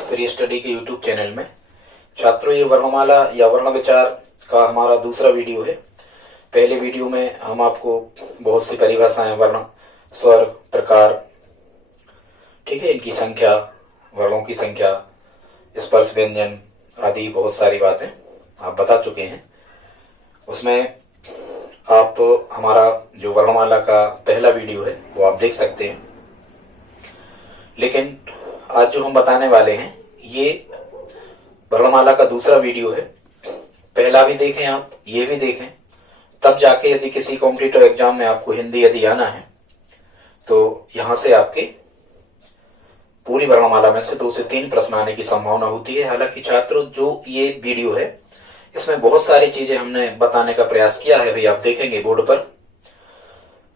Free study के YouTube channel में। छात्रों, ये वर्णमाला या वर्ण विचार का हमारा दूसरा वीडियो है। पहले वीडियो में हम आपको बहुत सी परिभाषाएं, वर्ण, स्वर, प्रकार, ठीक है, इनकी संख्या, वर्णों की संख्या, स्पर्श व्यंजन आदि बहुत सारी बातें आप बता चुके हैं। उसमें आप हमारा जो वर्णमाला का पहला वीडियो है वो आप देख सकते हैं। लेकिन आज जो हम बताने वाले हैं ये वर्णमाला का दूसरा वीडियो है। पहला भी देखें आप, ये भी देखें, तब जाके यदि किसी कॉम्पिटिटिव एग्जाम में आपको हिंदी यदि आना है तो यहां से आपके पूरी वर्णमाला में से 2 से 3 प्रश्न आने की संभावना होती है। हालांकि छात्रों, जो ये वीडियो है इसमें बहुत सारी चीजें हमने बताने का प्रयास किया है। भाई आप देखेंगे बोर्ड पर,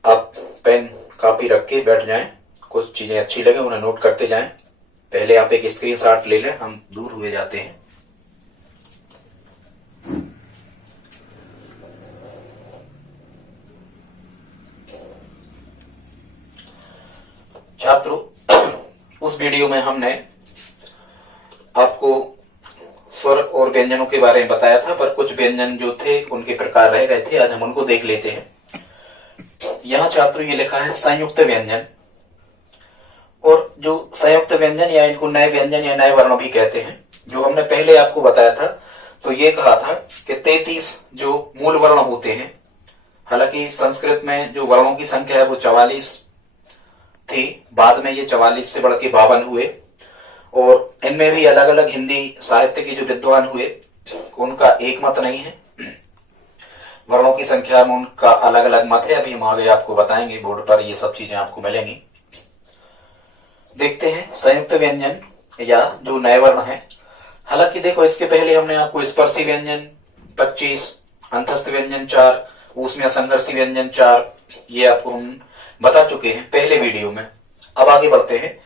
आप पेन कॉपी रख के बैठ जाएं, कुछ चीजें अच्छी लगे उन्हें नोट करते जाएं। पहले आप एक स्क्रीनशॉट ले लें, हम दूर हुए जाते हैं। छात्रों, उस वीडियो में हमने आपको स्वर और व्यंजनों के बारे में बताया था, पर कुछ व्यंजन जो थे उनके प्रकार रह गए थे। आज हम उनको देख लेते हैं। यहां छात्रों ये लिखा है संयुक्त व्यंजन, और जो संयुक्त व्यंजन या इनको नए व्यंजन या नए वर्ण भी कहते हैं, जो हमने पहले आपको बताया था तो ये कहा था कि 33 जो मूल वर्ण होते हैं। हालांकि संस्कृत में जो वर्णों की संख्या है वो 44 थी, बाद में ये 44 से बढ़ के 52 हुए, और इनमें भी अलग अलग हिंदी साहित्य के जो विद्वान हुए उनका एक मत नहीं है। वर्णों की संख्या में उनका अलग अलग मत है। अभी हम आगे आपको बताएंगे, बोर्ड पर ये सब चीजें आपको मिलेंगी। देखते हैं संयुक्त व्यंजन या जो नए वर्ण है। हालांकि देखो, इसके पहले हमने आपको स्पर्शी व्यंजन 25, अंतस्थ व्यंजन 4, ऊष्मीय संघर्षी व्यंजन 4, ये आपको हम बता चुके हैं पहले वीडियो में। अब आगे बढ़ते हैं।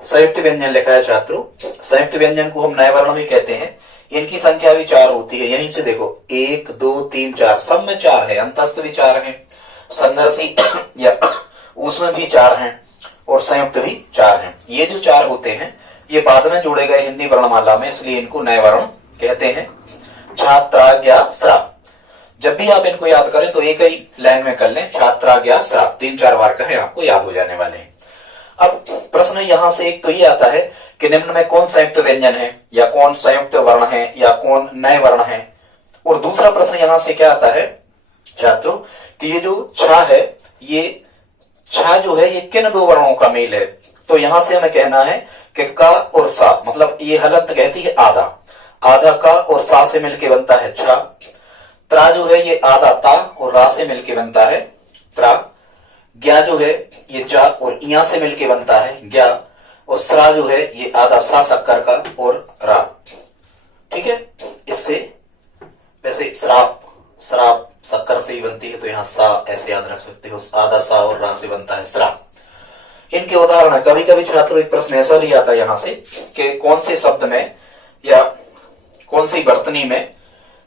संयुक्त व्यंजन लिखा है छात्रों। संयुक्त व्यंजन को हम नए वर्ण भी कहते हैं। इनकी संख्या भी 4 होती है। यहीं से देखो 1, 2, 3, 4, सब में 4 है। अंतस्थ भी 4 है, संघर्षी या ऊष्मीय भी 4 है, और संयुक्त भी 4 हैं। ये जो 4 होते हैं ये बाद में जोड़े गए हिंदी वर्णमाला में, इसलिए इनको नए वर्ण कहते हैं। छात्रा, ज्ञा, स्रा। जब भी आप इनको याद करें तो एक ही लाइन में कर लें, छात्रा, ज्ञा, स्रा। 3-4 बार कहें, आपको याद हो जाने वाले हैं। अब प्रश्न यहां से एक तो ये आता है कि निम्न में कौन संयुक्त व्यंजन है, या कौन संयुक्त वर्ण है, या कौन नए वर्ण है। और दूसरा प्रश्न यहां से क्या आता है छात्रों कि ये जो छा है, ये छा जो है ये किन 2 वर्णों का मेल है। तो यहां से हमें कहना है कि का और सा, मतलब ये हलंत कहती है आधा, आधा का और सा से मिलके बनता है छा। त्रा जो है ये आधा ता और रा से मिलके बनता है त्रा। ज्ञा जो है ये जा और इया से मिलके बनता है ज्ञा। और स्रा जो है ये आधा सा शक्कर का और रा। ठीक है, इससे वैसे श्राप, श्राप शक्कर से ही बनती है, तो यहाँ सा ऐसे याद रख सकते हो, आधा सा और रा से बनता है श्राप। इनके उदाहरण है। कभी कभी छात्रों एक प्रश्न ऐसा भी आता है यहाँ से कि कौन से शब्द में या कौन सी वर्तनी में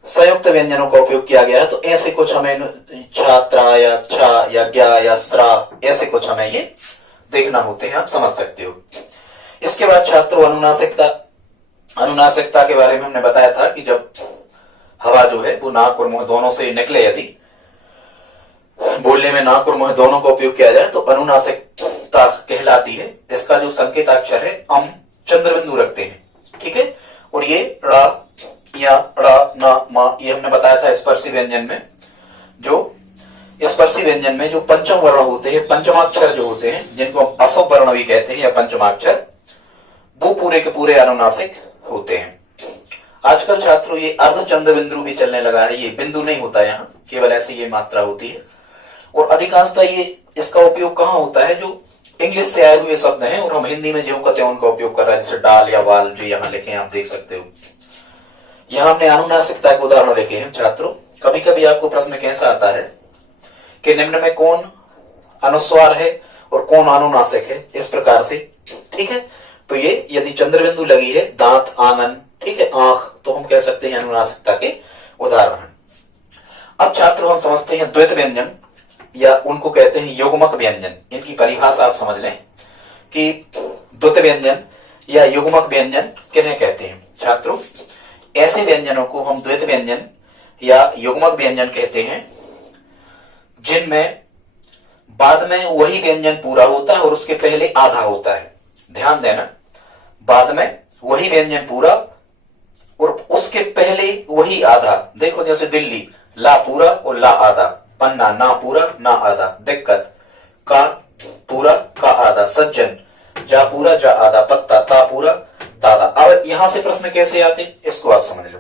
संयुक्त व्यंजनों का उपयोग किया गया है। तो ऐसे कुछ हमें छात्रा या छा या ज्ञा या स्रा, ऐसे कुछ हमें ये देखना होते हैं, आप समझ सकते हो। इसके बाद छात्रों अनुनासिकता। अनुनासिकता के बारे में हमने बताया था कि जब हवा जो है वो नाक और मुंह दोनों से निकले, यदि बोलने में नाक और मुंह दोनों का उपयोग किया जाए तो अनुनासिकता कहलाती है। इसका जो संकेताक्षर है अम, चंद्र बिंदु रखते हैं। ठीक है, और ये ड़ा या ड़ा, ना, मा, ये हमने बताया था स्पर्शी व्यंजन में। जो स्पर्शी व्यंजन में जो पंचम वर्ण होते हैं, पंचमाक्षर जो होते हैं, जिनको हम अशुभ वर्ण भी कहते हैं या पंचमाक्षर, वो पूरे के पूरे अनुनासिक होते हैं। आजकल छात्रों ये अर्ध चंद्र बिंदु भी चलने लगा है। ये बिंदु नहीं होता यहाँ, केवल ऐसी ये मात्रा होती है। और अधिकांशतः ये इसका उपयोग कहाँ होता है, जो इंग्लिश से आए हुए शब्द हैं और हम हिंदी में ज्यों का त्यों उनका उपयोग कर रहे हैं, जैसे डाल या वाल, जो यहाँ लिखे हैं आप देख सकते हो। यहाँ हमने अनुनासिकता के उदाहरण लिखे हैं छात्रों। कभी कभी आपको प्रश्न कैसा आता है कि निम्न में कौन अनुस्वार है और कौन अनुनासिक है, इस प्रकार से। ठीक है, तो ये यदि चंद्र बिंदु लगी है, दांत, आंगन, ठीक है, आंख, तो हम कह सकते हैं अनुनासिकता के उदाहरण। अब छात्रों हम समझते हैं द्वैत व्यंजन, या उनको कहते हैं युग्मक व्यंजन। इनकी परिभाषा आप समझ लें कि द्वैत व्यंजन या युग्मक व्यंजन किन्हें कहते हैं? छात्रों, ऐसे व्यंजनों को हम द्वित व्यंजन या युग्मक व्यंजन कहते हैं जिनमें बाद में वही व्यंजन पूरा होता है और उसके पहले आधा होता है। ध्यान देना, बाद में वही व्यंजन पूरा और उसके पहले वही आधा। देखो जैसे दिल्ली, ला पूरा और ला आधा। पन्ना, ना पूरा ना आधा। दिक्कत, का पूरा का आधा। सज्जन, जा पूरा जा आधा। पत्ता, ता पूरा ता आधा। अब यहां से प्रश्न कैसे आते, इसको आप समझ लो।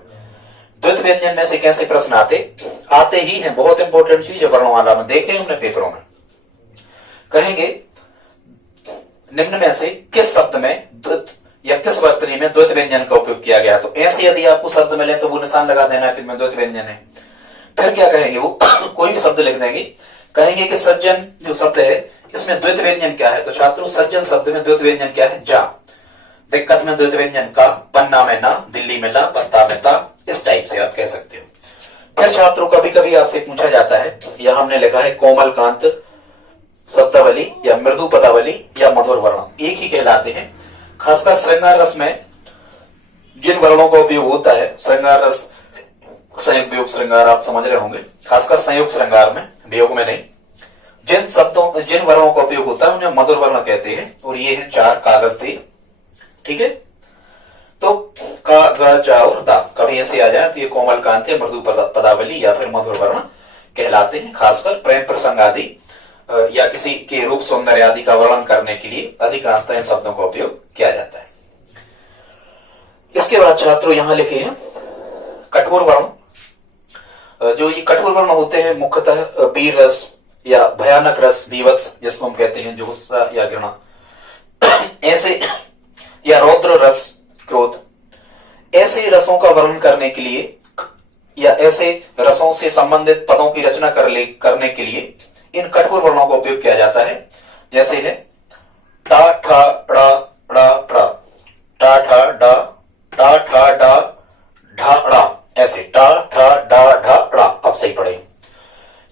द्वित व्यंजन में से कैसे प्रश्न आते ही हैं। बहुत इंपॉर्टेंट चीज है, वर्णमाला में देखे हमने पेपरों में। कहेंगे निम्न में से किस शब्द में द्वित या किस वर्तनी में द्वित व्यंजन का उपयोग किया गया? तो ऐसे यदि आपको शब्द मिले तो वो निशान लगा देना कि इनमें द्वित व्यंजन है। फिर क्या कहेंगे, वो कोई भी शब्द लिख देंगे, कहेंगे कि सज्जन जो शब्द है इसमें द्वित व्यंजन क्या है? तो छात्रों, सज्जन शब्द में द्वित व्यंजन क्या है? जा। दिक्कत में द्वित व्यंजन का, पन्ना में ना, दिल्ली में ला, पत्ता में ता। इस टाइप से आप कह सकते हो। फिर छात्रों, कभी कभी आपसे पूछा जाता है, यह हमने लिखा है कोमलकांत शब्दावली या मृदु पदावली या मधुर वर्ण, एक ही कहलाते हैं। खासकर श्रृंगार रस में जिन वर्णों का उपयोग होता है, श्रृंगार रस, संयोग वियोग श्रृंगार, आप समझ रहे होंगे, खासकर संयोग श्रृंगार में, वियोग में नहीं, जिन वर्णों का उपयोग होता है उन्हें मधुर वर्ण कहते हैं। और ये है 4 कागज थे। ठीक है, तो का, ग, जा और दा कभी ऐसे आ जाए तो ये कोमलकांत या मृदु पदावली या फिर मधुर वर्ण कहलाते हैं। खासकर प्रेम प्रसंग आदि या किसी के रूप सौंदर्य आदि का वर्णन करने के लिए अधिकांशतः इन शब्दों का उपयोग किया जाता है। इसके बाद छात्रों यहां लिखे हैं कठोर वर्ण। जो ये कठोर वर्ण होते हैं मुख्यतः वीर रस या भयानक रस, बीभत्स जिसको हम कहते हैं, जो गुस्सा या घृणा, ऐसे या रौद्र रस, क्रोध, ऐसे रसों का वर्णन करने के लिए या ऐसे रसों से संबंधित पदों की रचना करने के लिए इन कठोर वर्णों का उपयोग किया जाता है। जैसे है टा ठा डा डा टा, टा ठा डा, टा ठा डा ढा ड़ा, ऐसे टा ठा डा ढा ड़ा। अब सही पढ़े,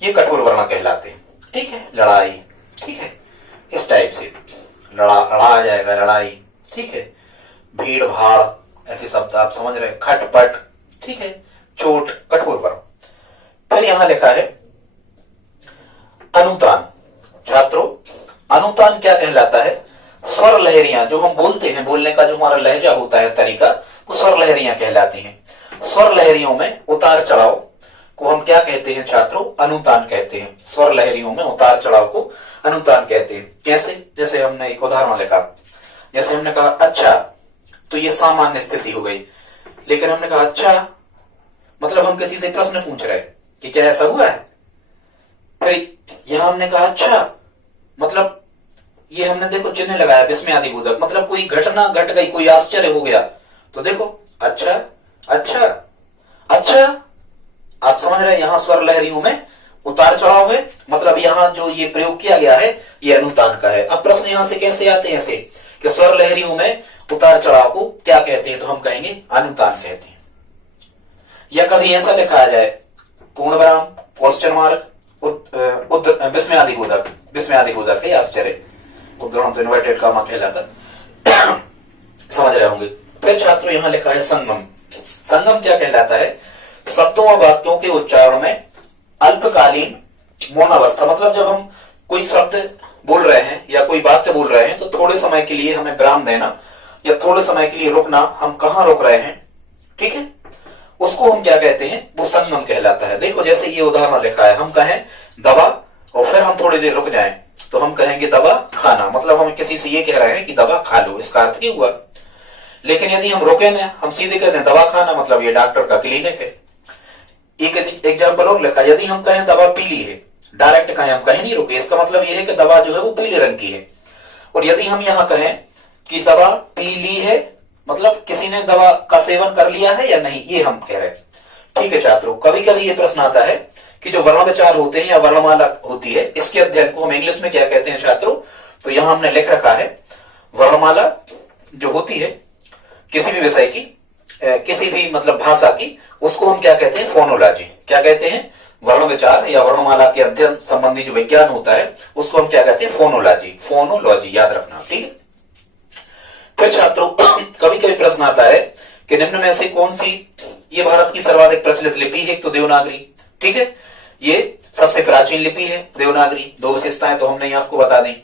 ये कठोर वर्ण कहलाते हैं। ठीक है, लड़ाई, ठीक है, इस टाइप से लड़ा आ जाएगा, लड़ाई। ठीक है, भीड़ भाड़, ऐसे शब्द आप समझ रहे। खटपट, ठीक है, चोट, कठोर वर्ण। फिर यहां लिखा है अनुतान। छात्रों, अनुतान क्या कहलाता है? स्वर लहरियां, जो हम बोलते हैं, बोलने का जो हमारा लहजा होता है, तरीका, वो स्वर लहरियां कहलाती हैं। स्वर लहरियों में उतार चढ़ाव को हम क्या कहते हैं छात्रों? अनुतान कहते हैं। स्वर लहरियों में उतार चढ़ाव को अनुतान कहते हैं। कैसे? जैसे हमने एक उदाहरण लिखा, जैसे हमने कहा अच्छा, तो ये सामान्य स्थिति हो गई। लेकिन हमने कहा अच्छा मतलब हम किसी से प्रश्न पूछ रहे हैं कि क्या ऐसा हुआ है। फिर यहां हमने कहा अच्छा मतलब ये हमने देखो चिन्ह लगाया विस्मय आदि बोधक, मतलब कोई घटना घट गई, कोई आश्चर्य हो गया। तो देखो अच्छा अच्छा अच्छा, आप समझ रहे हैं, यहां स्वर लहरियों में उतार चढ़ाव है, मतलब यहां जो ये प्रयोग किया गया है ये अनुतान का है। अब प्रश्न यहां से कैसे आते हैं ऐसे कि स्वर लहरियों में उतार चढ़ाव को क्या कहते हैं? तो हम कहेंगे अनुतान कहते हैं। या कभी ऐसा लिखा जाए पूर्ण विराम, क्वेश्चन मार्क, विस्मय आदि बोधक, विस्मय आदि बोधक है आश्चर्य, उद्धरण तो इन्वर्टेड कामा कहलाता, समझ रहे होंगे। फिर छात्रों यहां लिखा है संगम। संगम क्या कहलाता है? शब्दों और वाक्यों के उच्चारण में अल्पकालीन मौनावस्था, मतलब जब हम कोई शब्द बोल रहे हैं या कोई वाक्य बोल रहे हैं तो थोड़े समय के लिए हमें विराम देना या थोड़े समय के लिए रुकना, हम कहां रुक रहे हैं, ठीक है, उसको हम क्या कहते हैं? वो संगम कहलाता है। देखो जैसे ये उदाहरण लिखा है, हम कहें दवा और फिर हम थोड़ी देर रुक जाएं तो हम कहेंगे दवा खाना, मतलब हम किसी से ये कह रहे हैं कि दवा खा लो, इसका अर्थ नहीं हुआ। लेकिन यदि हम रुके ना, हम सीधे कहते हैं दवा खाना, मतलब ये डॉक्टर का क्लिनिक है। एक एग्जाम्पल और लिखा, यदि हम कहें दवा पीली है, डायरेक्ट कहें, हम कहीं नहीं रुके, इसका मतलब यह है कि दवा जो है वो पीले रंग की है। और यदि हम यहां कहें कि दवा पी ली है, मतलब किसी ने दवा का सेवन कर लिया है या नहीं, ये हम कह रहे हैं। ठीक है छात्रों, कभी कभी ये प्रश्न आता है कि जो वर्ण विचार होते हैं या वर्णमाला होती है, इसके अध्ययन को हम इंग्लिश में क्या कहते हैं छात्रों? तो यहां हमने लिख रखा है वर्णमाला जो होती है किसी भी विषय की, किसी भी मतलब भाषा की, उसको हम क्या कहते हैं? फोनोलॉजी। क्या कहते हैं? वर्ण विचार या वर्णमाला के अध्ययन संबंधी जो विज्ञान होता है उसको हम क्या कहते हैं? फोनोलॉजी। फोनोलॉजी याद रखना, ठीक है। फिर छात्रों कभी कभी प्रश्न आता है कि निम्न में से कौन सी, ये भारत की सर्वाधिक प्रचलित लिपि है, एक तो देवनागरी, ठीक है, ये सबसे प्राचीन लिपि है देवनागरी। दो विशेषताएं तो हमने आपको बता दी,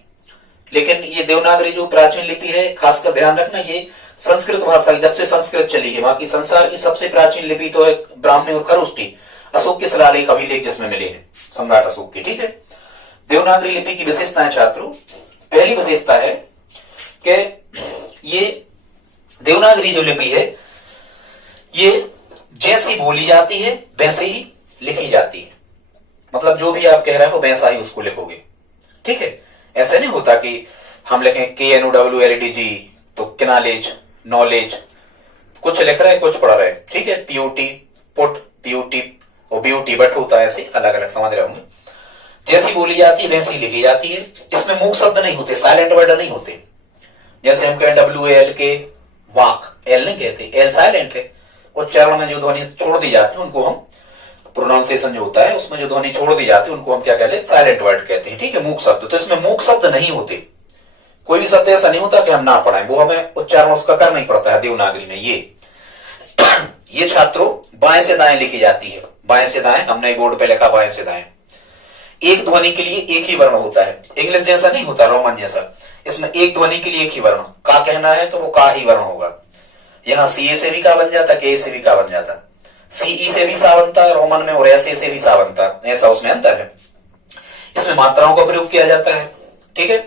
लेकिन ये देवनागरी जो प्राचीन लिपि है, खासकर ध्यान रखना, ये संस्कृत भाषा, जब से संस्कृत चली है, बाकी संसार की सबसे प्राचीन लिपि तो है ब्राह्मी और खरोष्टी, अशोक के शिलालेख अभिलेख जिसमें मिले हैं, सम्राट अशोक की, ठीक है। देवनागरी लिपि की विशेषताएं छात्रों, पहली विशेषता है कि ये देवनागरी जो लिपि है, ये जैसी बोली जाती है वैसे ही लिखी जाती है। मतलब जो भी आप कह रहे हो वैसा ही उसको लिखोगे, ठीक है। ऐसे नहीं होता कि हम लिखें KNOWLEDG तो किनालेज, नॉलेज, कुछ लिख रहे कुछ पढ़ रहे, ठीक है। POT पुट, POT और BOT बट होता है, ऐसे अलग अलग समझ रहे होंगे। जैसी बोली जाती है वैसी लिखी जाती है। इसमें मूक शब्द नहीं होते, साइलेंट वर्ड नहीं होते। जैसे हम कहें WAL के वाक, एल नहीं कहते, एल साइलेंट है। उच्चारण में जो ध्वनि छोड़ दी जाती है उनको हम, प्रोनाउंसिएशन जो होता है उसमें जो ध्वनि छोड़ दी जाती है उनको हम क्या कहते हैं, साइलेंट वर्ड कहते हैं, ठीक है, मूक शब्द। तो इसमें मूक शब्द नहीं होते, कोई भी शब्द ऐसा नहीं होता कि हम ना पढ़ाएं, वो हमें उच्चारण उसका करना ही पड़ता है देवनागरी में। ये छात्रों बाएं से दाएं लिखी जाती है, बाएं से दाएं, हमने बोर्ड पे लिखा बाएं से दाएं। एक ध्वनि के लिए एक ही वर्ण होता है, इंग्लिश जैसा नहीं होता, रोमन जैसा। इसमें एक ध्वनि के लिए एक ही वर्ण, का कहना है तो वो का ही वर्ण होगा। यहाँ CA से भी का बन जाता, के से भी का बन जाता, CE से भी सा बनता रोमन में, और SA से भी सा बनता, ऐसा उसमें अंतर है। इसमें मात्राओं का प्रयोग किया जाता है, ठीक है,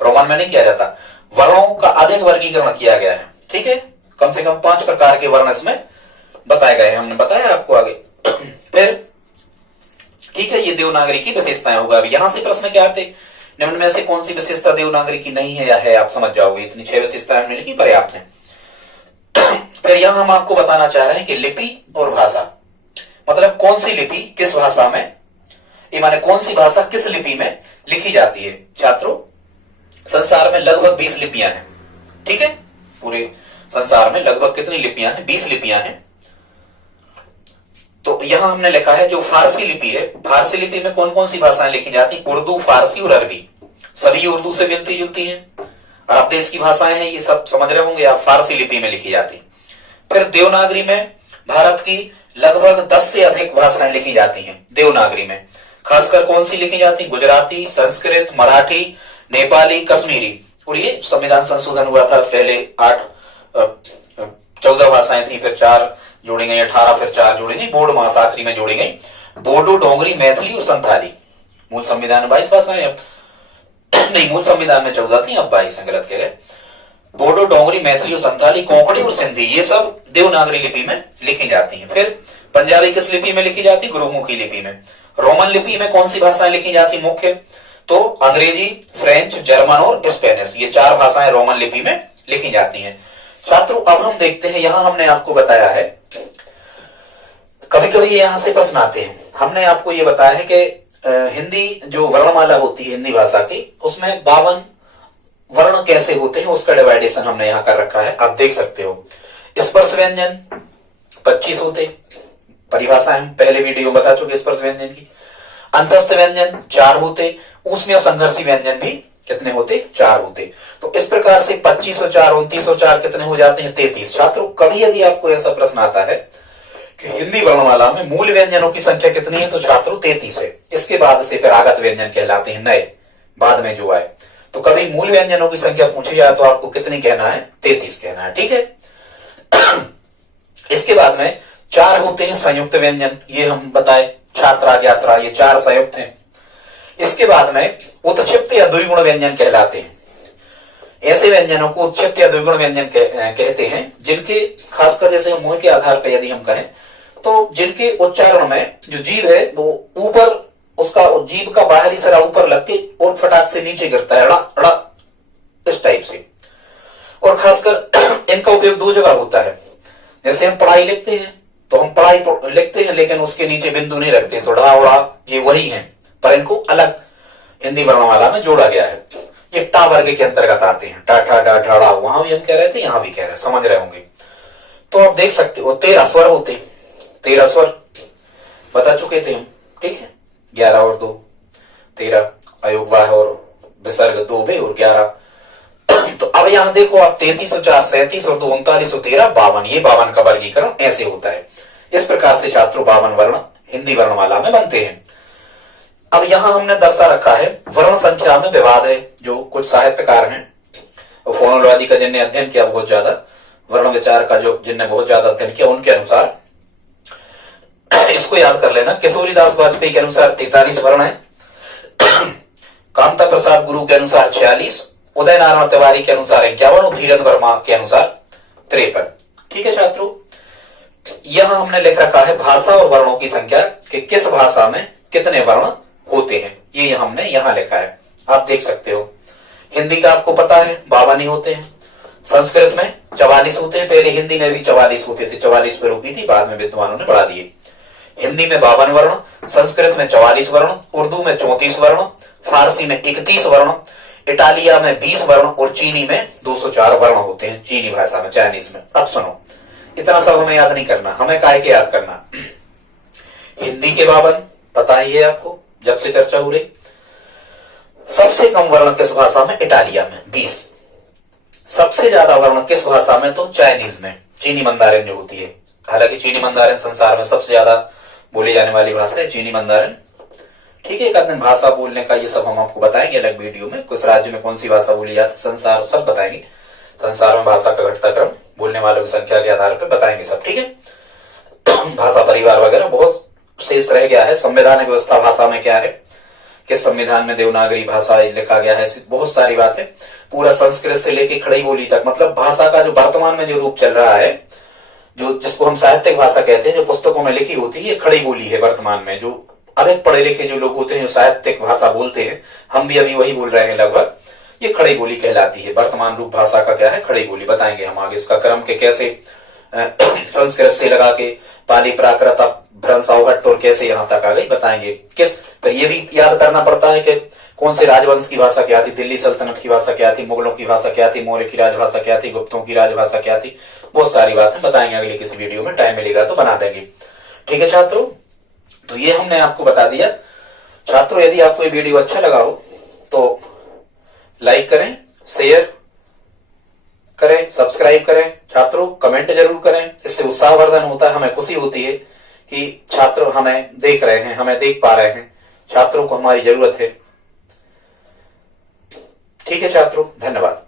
रोमन में नहीं किया जाता। वर्णों का अधिक वर्गीकरण किया गया है, ठीक है, कम से कम 5 प्रकार के वर्ण इसमें बताए गए हैं, हमने बताया आपको आगे। फिर ठीक है, ये देवनागरी की विशेषताएं होगा। अभी यहां से प्रश्न क्या आते, निम्न में से कौन सी विशेषता देवनागरी की नहीं है या है, आप समझ जाओगे। इतनी 6 विशेषताएं हमने लिखी, पर्याप्त है। फिर यहां हम आपको बताना चाह रहे हैं कि लिपि और भाषा, मतलब कौन सी लिपि किस भाषा में, ये माने कौन सी भाषा किस लिपि में लिखी जाती है। छात्रों संसार में लगभग 20 लिपियां हैं, ठीक है, पूरे संसार में लगभग कितनी लिपियां हैं, 20 लिपियां हैं। तो यहां हमने लिखा है जो फारसी लिपि है, फारसी लिपि में कौन कौन सी भाषाएं लिखी जाती, उर्दू, फारसी और अरबी, सभी उर्दू से मिलती जुलती हैं। अरब देश की भाषाएं हैं, ये सब समझ रहे होंगे आप, फारसी लिपि में लिखी जाती। फिर देवनागरी में भारत की लगभग 10 से अधिक भाषाएं लिखी जाती हैं देवनागरी में। खासकर कौन सी लिखी जाती, गुजराती, संस्कृत, मराठी, नेपाली, कश्मीरी। और ये संविधान संशोधन हुआ था, पहले 14 भाषाएं थी, फिर 4 जोड़ी गई, 18, फिर 4 जोड़ी गई, बोर्ड मास आखिरी में जोड़ी गई, बोडो, डोंगरी, मैथिली और संथाली। मूल संविधान में 22 भाषाएं, अब नहीं, मूल संविधान में 14 थी, अब 22 गलत कह गए। बोडो, डोंगरी, मैथिली और संथाली, कोंकणी और सिंधी, ये सब देवनागरी लिपि में लिखी जाती हैं। फिर पंजाबी किस लिपि में लिखी जाती, गुरुमुखी लिपि में। रोमन लिपि में कौन सी भाषाएं लिखी जाती मुख्य, तो अंग्रेजी, फ्रेंच, जर्मन और स्पेनिश, ये 4 भाषाएं रोमन लिपि में लिखी जाती हैं। छात्रों अब हम देखते हैं, यहां हमने आपको बताया है, कभी कभी यहां से प्रश्न आते हैं। हमने आपको ये बताया है कि हिंदी जो वर्णमाला होती है हिंदी भाषा की, उसमें 52 वर्ण कैसे होते हैं, उसका डिवाइडेशन हमने यहां कर रखा है, आप देख सकते हो। स्पर्श व्यंजन 25 होते, परिभाषा हम पहले वीडियो बता चुके स्पर्श व्यंजन की। अंतस्थ व्यंजन 4 होते, उसमें संघर्षी व्यंजन भी कितने होते, 4 होते। तो इस प्रकार से 25 और 4, 29 और 4 कितने हो जाते हैं, 33। छात्रों कभी यदि आपको ऐसा प्रश्न आता है कि हिंदी वर्णमाला में मूल व्यंजनों की संख्या कितनी है, तो छात्रों 33 है। इसके बाद से फिर आगत व्यंजन कहलाते हैं, नए बाद में जो आए। तो कभी मूल व्यंजनों की संख्या पूछी जाए तो आपको कितनी कहना है, 33 कहना है, ठीक है। इसके बाद में 4 होते हैं संयुक्त व्यंजन, ये हम बताए, छात्रा, ज्ञासरा, ये 4 संयुक्त हैं। इसके बाद में उत्क्षिप्त या द्विगुण व्यंजन कहलाते हैं। ऐसे व्यंजनों को उत्क्षिप्त या द्विगुण व्यंजन कहते हैं, जिनके खासकर जैसे मुंह के आधार पर यदि हम कहें तो जिनके उच्चारण में जो जीभ है वो ऊपर, उसका जीभ का बाहरी सिरा ऊपर लग के और फटाक से नीचे गिरता है, अड़ा अड़ा, इस टाइप से। और खासकर इनका उपयोग 2 जगह होता है। जैसे हम पढ़ाई लिखते हैं तो हम पढ़ाई लिखते हैं, लेकिन उसके नीचे बिंदु नहीं रखते, तो ड़ा उड़ा ये वही है, पर इनको अलग हिंदी वर्णमाला में जोड़ा गया है। ये टा वर्ग के अंतर्गत आते हैं, टा ठा डा ठा डा, वहां भी हम कह रहे थे, यहां भी कह रहे हैं, समझ रहे होंगे। तो आप देख सकते हो 13 स्वर होते, 13 स्वर बता चुके थे हम, ठीक है, 11 और 2, 13 अयोगवाह और विसर्ग 2 बे और 11। तो अब अब यहाँ देखो आप 3304 37 और 2 39 और 13 52, ये 52 का वर्गीकरण ऐसे होता है। इस प्रकार से छात्रों 52 वर्ण हिंदी वर्णमाला में बनते हैं। अब यहाँ हमने दर्शा रखा है वर्ण संख्या में विवाद है। जो कुछ साहित्यकार हैं फोनोलॉजी का जिनने अध्ययन किया बहुत ज्यादा, वर्ण विचार का जो जिनने बहुत ज्यादा अध्ययन किया, उनके अनुसार इसको याद कर लेना। किशोरीदास वाजपेयी के अनुसार 43 वर्ण है, कामता प्रसाद गुरु के अनुसार 46, उदय नारायण तिवारी के अनुसार 51 और धीरन वर्मा के अनुसार 53। ठीक है छात्रों, यहां हमने लिख रखा है भाषा और वर्णों की संख्या कि किस भाषा में कितने वर्ण होते हैं, ये हमने यहां लिखा है, आप देख सकते हो। हिंदी का आपको पता है 52 ही होते हैं, संस्कृत में 44 होते हैं, पहले हिंदी में भी 44 होते थे, 44 पे रुकी थी, बाद में विद्वानों ने बढ़ा दिए। हिंदी में 52 वर्ण, संस्कृत में 44 वर्ण, उर्दू में 34 वर्ण, फारसी में 31 वर्ण, इटालिया में 20 वर्ण और चीनी में 204 वर्ण होते हैं, चीनी भाषा में, चाइनीज में। अब सुनो, इतना सब हमें याद नहीं करना, हमें काय के याद करना। हिंदी के 52 पता ही है आपको, जब से चर्चा हो रही। सबसे कम वर्ण किस भाषा में? इटालिया में 20। सबसे ज्यादा वर्ण किस भाषा में? तो चाइनीज में, चीनी मंदारिन जो होती है। हालांकि चीनी मंदारिन संसार में सबसे ज्यादा बोली जाने वाली भाषा है, चीनी मंदारिन। ठीक है, एक आध दिन भाषा बोलने का ये सब हम आपको बताएंगे अलग वीडियो में। कुछ राज्य में कौन सी भाषा बोली जाती है, संसार सब बताएंगे। संसार में भाषा का घटता क्रम, बोलने वालों की संख्या के आधार पर बताएंगे सब। ठीक है, भाषा परिवार वगैरह बहुत शेष रह गया है। संवैधानिक व्यवस्था भाषा में क्या है, किस संविधान में देवनागरी भाषा लिखा गया है, बहुत सारी बातें। पूरा संस्कृत से लेके खड़ी बोली तक, मतलब भाषा का जो वर्तमान में जो रूप चल रहा है, जो जिसको हम साहित्यिक भाषा कहते हैं, जो पुस्तकों में लिखी होती है, ये खड़ी बोली है वर्तमान में। जो अधिक पढ़े लिखे जो लोग होते हैं, जो साहित्यिक भाषा बोलते हैं, हम भी अभी वही बोल रहे हैं लगभग, ये खड़ी बोली कहलाती है। वर्तमान रूप भाषा का क्या है? खड़ी बोली। बताएंगे हम आगे इसका क्रम के कैसे संस्कृत से लगा के पाली प्राकृत भ्रंश अवघट और कैसे यहां तक आ गई बताएंगे। किस पर ये भी याद करना पड़ता है कि कौन से राजवंश की भाषा क्या थी, दिल्ली सल्तनत की भाषा क्या थी, मुगलों की भाषा क्या थी, मौर्य की राजभाषा क्या थी, गुप्तों की राजभाषा क्या थी, बहुत सारी बातें बताएंगे अगले किसी वीडियो में, टाइम मिलेगा तो बना देंगे। ठीक है छात्रों, तो ये हमने आपको बता दिया। छात्रों, यदि आपको ये वीडियो अच्छा लगा हो तो लाइक करें, शेयर करें, सब्सक्राइब करें। छात्रों, कमेंट जरूर करें, इससे उत्साहवर्धन होता है, हमें खुशी होती है कि छात्र हमें देख रहे हैं, हमें देख पा रहे हैं। छात्रों को हमारी जरूरत है। ठीक है छात्रों, धन्यवाद।